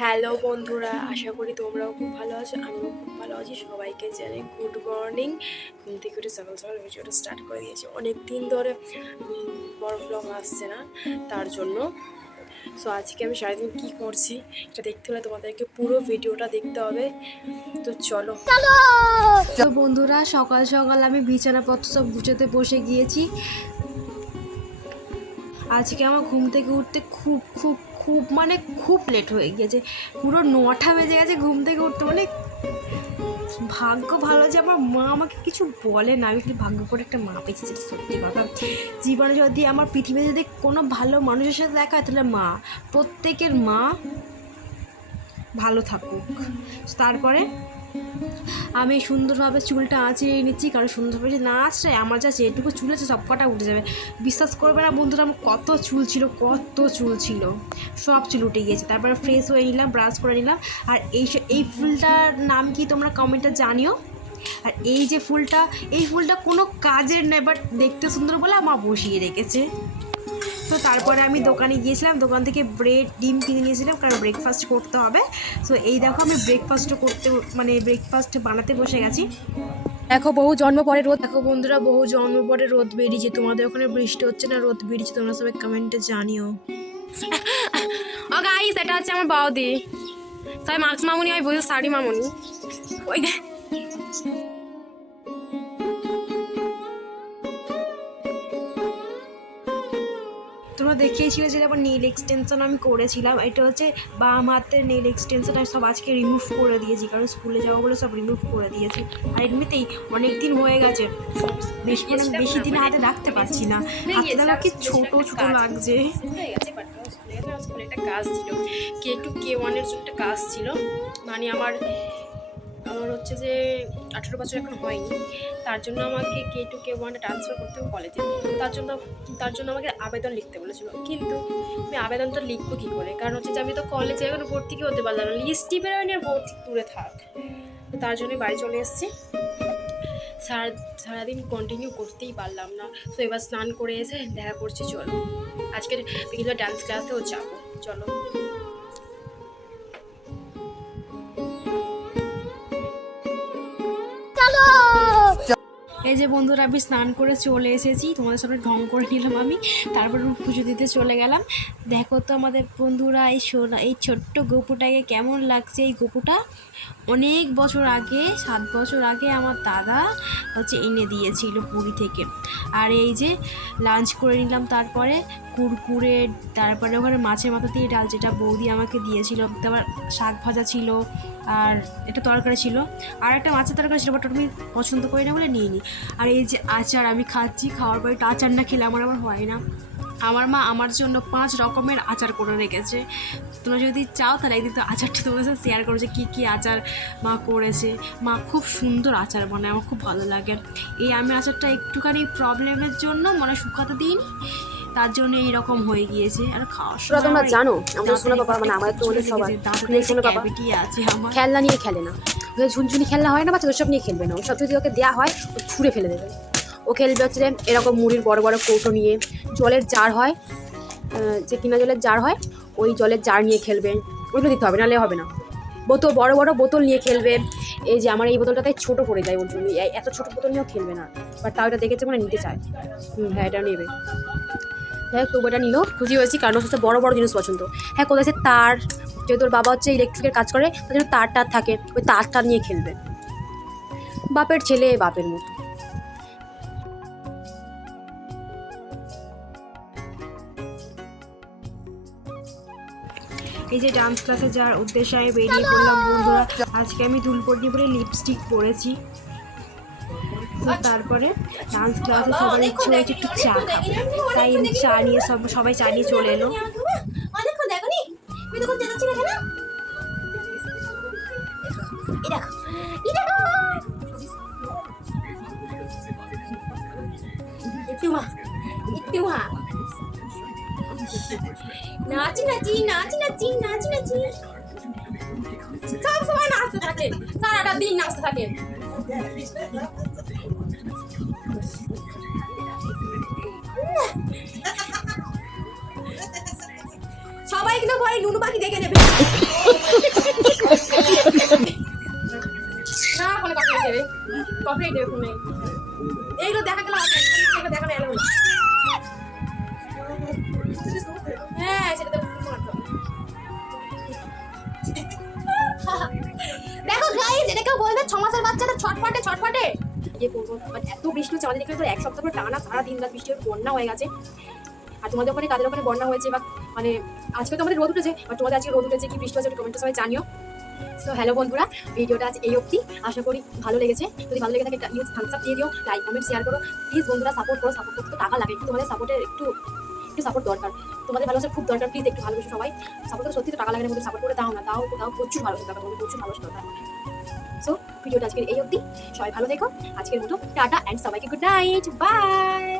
Hello বন্ধুরা, আশা করি তোমরাও খুব ভালো আছো। আমিও খুব ভালো আছি। সবাইকে জানাই গুড মর্নিং। ঘুম থেকে উঠে সকাল সকাল ভিডিওটা স্টার্ট করে দিয়েছি। অনেক দিন ধরে বড় ব্লগ আসছে না, তার জন্য। সো আজকে আমি সারাদিন কী করছি এটা দেখতে হলে তোমাদেরকে পুরো ভিডিওটা দেখতে হবে। তো চলো। তো বন্ধুরা, সকাল সকাল আমি বিছানাপত্র সব গুছোতে বসে গিয়েছি। আজকে আমার ঘুম থেকে উঠতে খুব খুব খুব মানে খুব লেট হয়ে গিয়েছে। পুরো 9টা বেজে গেছে ঘুম থেকে উঠতে। মানে ভাগ্য ভালো যে আমার মা আমাকে কিছু বলে না। আমি কিন্তু ভাগ্য করে একটা মা পেয়েছি, যেটা সত্যি কথা। জীবনে যদি আমার পৃথিবীতে যদি কোনো ভালো মানুষের সাথে দেখা হয় তাহলে মা। প্রত্যেকের মা ভালো থাকুক। তারপরে আমি সুন্দরভাবে চুলটা আঁচড়ে নিচ্ছি, কারণ সুন্দরভাবে না আঁচড়ে আমার যা যেটুকু চুল আছে সব কটা উঠে যাবে। বিশ্বাস করবে না বন্ধুরা, আমার কত চুল ছিল, সব চুল উঠে গিয়েছে। তারপরে ফ্রেশ হয়ে নিলাম, ব্রাশ করে নিলাম। আর এই ফুলটার নাম কি তোমরা কমেন্টে জানিও। আর এই যে ফুলটা, এই ফুলটা কোনো কাজের নয়, বাট দেখতে সুন্দর বলে আমার বসিয়ে রেখেছে। তো তারপরে আমি দোকানে গিয়েছিলাম, দোকান থেকে ব্রেড ডিম কিনে নিয়েছিলাম, কারণ ব্রেকফাস্ট করতে হবে। সো এই দেখো আমি ব্রেকফাস্ট বানাতে বসে গেছি। দেখো বহু জন্ম পরে রোদ, দেখো বন্ধুরা বহু জন্ম পরে রোদ বেরিয়েছে। তোমাদের ওখানে বৃষ্টি হচ্ছে না রোদ বেরিয়েছে? তোমরা সবাই কমেন্টে জানিও। ও গাইস, এটা হচ্ছে আমার বৌদি। সবাই মাস্ক মামুনি, আমি বলছি শাড়ি মামুনি। ওই তোমরা দেখিয়েছিলে যে আবার নেল এক্সটেনশন আমি করেছিলাম। এটা হচ্ছে বাম হাতের নেল এক্সটেনশন। আমি সব আজকে রিমুভ করে দিয়েছি, কারণ স্কুলে যাবো বলে সব রিমুভ করে দিয়েছি। আর এমনিতেই অনেক দিন হয়ে গেছে, বেশি দিন হাতে রাখতে পারছি না। হাতে দেখো কি ছোট ছোট লাগছে। একটা কাজ ছিল, K2K1 জন্য একটা কাজ ছিল। মানে আমার হচ্ছে যে 18 বছর এখন হয়নি, তার জন্য আমাকে K2K1 ট্রান্সফার করতে হবে কলেজে। তার জন্য আমাকে আবেদন লিখতে বলেছিল। কিন্তু আমি আবেদনটা লিখবো কী করে, কারণ হচ্ছে যে আমি তো কলেজে এখন ভর্তি হতে পারলাম না, লিস্টই বেরোয়নি, আর ভর্তি দূরে থাক। তো তার জন্যই বাড়ি চলে এসেছি। সারাদিন কন্টিনিউ করতেই পারলাম না। তো এবার স্নান করে এসে দেখা করছি। চলো আজকের বিকেলে ডান্স ক্লাসেও যাবো, চলো। এই যে বন্ধুরা, আমি স্নান করে চলে এসেছি, তোমাদের সামনে ঢং করে নিলাম আমি। তারপর পুজো দিতে চলে গেলাম। দেখো তো আমাদের বন্ধুরা, এই ছোট্ট গপুটাকে কেমন লাগছে। এই গপুটা অনেক বছর আগে, 7 বছর আগে আমার দাদা হচ্ছে এনে দিয়েছিল পুরী থেকে। আর এই যে লাঞ্চ করে নিলাম, তারপরে কুরকুরে, তারপরে ওখানে মাছের মাথা দিয়ে ডাল, যেটা বৌদি আমাকে দিয়েছিল। তারপর শাক ভাজা ছিল, আর একটা তরকারি ছিল, আর একটা মাছের তরকারি ছিল, বাট আমি পছন্দ করি না বলে নিয়ে নিই। আর এই যে আচার আমি খাচ্ছি, খাওয়ার পরে একটু আচার না খেলে আমার হয় না। আমার মা আমার জন্য 5 রকমের আচার করে রেখেছে। তোমরা যদি চাও তাহলে একদিন তো আচারটা তোমাদের সাথে শেয়ার করো যে কী আচার মা করেছে। মা খুব সুন্দর আচার বানায়, আমার খুব ভালো লাগে। এই আমি আচারটা একটুখানি প্রবলেমের জন্য মানে শুকাতে দিইনি, তার জন্য এইরকম হয়ে গিয়েছে। আর খাওয়ার সময় তোমরা জানো আমাদের সোনা বাবা, মানে আমাদের তোমাদের সবার সোনা বাবা আছে আমার। খেলনা নিয়ে খেলে না। ওই ঝুনঝুনি খেলনা হয় না বাচ্চা, ওসব নিয়ে খেলবে না। ওসব যদি ওকে দেওয়া হয় ও ছুঁড়ে ফেলে দেবে। ও খেলবে হচ্ছে যে এরকম মুড়ির বড় বড় কৌটো নিয়ে, জলের জার হয়, যে কিনা জলের জার হয়, ওই জলের জার নিয়ে খেলবে। ওইগুলো দিতে হবে, নাহলে হবে না। বোতল, বড় বড় বোতল নিয়ে খেলবে। এই যে আমার এই বোতলটাতে ছোটো পড়ে যায়, ওর জন্য এত ছোটো বোতল নিয়েও খেলবে না। বাট তাও এটা দেখেছে মানে নিতে চায়। হ্যাঁ, এটা নেবে। যাই হোক, তবু এটা নিল, খুশি হয়েছি, কারণ হচ্ছে বড় বড় জিনিস পছন্দ। হ্যাঁ, কোথায় তার, যেহেতু ওর বাবা হচ্ছে ইলেকট্রিকের কাজ করে, তার জন্য তার থাকে, ওই তার নিয়ে খেলবে। বাপের ছেলে বাপের মতো। এই যে ডান্স ক্লাসে যাওয়ার উদ্দেশ্যে আমি বেরিয়ে পড়লাম বন্ধুরা। আজকে আমি দুলপটনি বলে লিপস্টিক পরেছি। তো তারপরে ডান্স ক্লাসে সবার ইচ্ছে হয়েছে একটু চা খাবো, তাই আমি চা নিয়ে সবাই চা নিয়ে চলে এলো। নাচি নাচি নাচি নাচি নাচি নাচি সব সময় নাচতে থাকে, সারাটা দিন নাচতে থাকে। সবাই কিন্তু পরে নুনু পাখি দেখে নেবে। দেখুন এইগুলো দেখা গেলে হবে না, এগুলো দেখানো এলো না। হ্যাঁ সেটা তো মারতে হবে। দেখো গাইস, এটা কেউ বলবে 6 মাসের বাচ্চাটা ছটফটে ছটফটে ইয়ে করবো, বাট এত বৃষ্টি হচ্ছে আমাদের এখানে, তো এক সপ্তাহ ধরে টানা সারা দিন রাত বৃষ্টি হয়ে বন্যা হয়ে গেছে। আর তোমাদের ওখানে কাদের ওখানে বন্যা হয়েছে বা মানে আজকে তো আমাদের রোদ উঠেছে, বা তোমাদের আজকে রোদ উঠেছে কি বৃষ্টি হয়েছে একটু কমেন্টে সবাই জানিও। সো হ্যালো বন্ধুরা, ভিডিওটা আজ এই অবধি, আশা করি ভালো লেগেছে। যদি ভালো লেগে থাকে একটা ইউজ থামস আপ দিয়ে দিও, লাইক কমেন্ট শেয়ার করো প্লিজ বন্ধুরা, সাপোর্ট করো। সাপোর্ট করতে তো টাকা লাগে, কিন্তু তোমাদের সাপোর্টের একটু সাপোর্ট দরকার, তোমাদের ভালোবাসা খুব দরকার। প্লিজ একটু ভালোবাসো সবাই, সাপোর্ট করে সত্যি তো টাকা লাগে না, সাপোর্ট করে দাও না, দাও প্রচুর ভালোবাসা দরকার, তোমাদের প্রচুর ভালোবাসা দরকার। সো ভিডিওটা আজকের এই অবধি, সবাই ভালো থেকো, আজকের মতো টাটা অ্যান্ড সবাইকে গুড নাইট, বাই।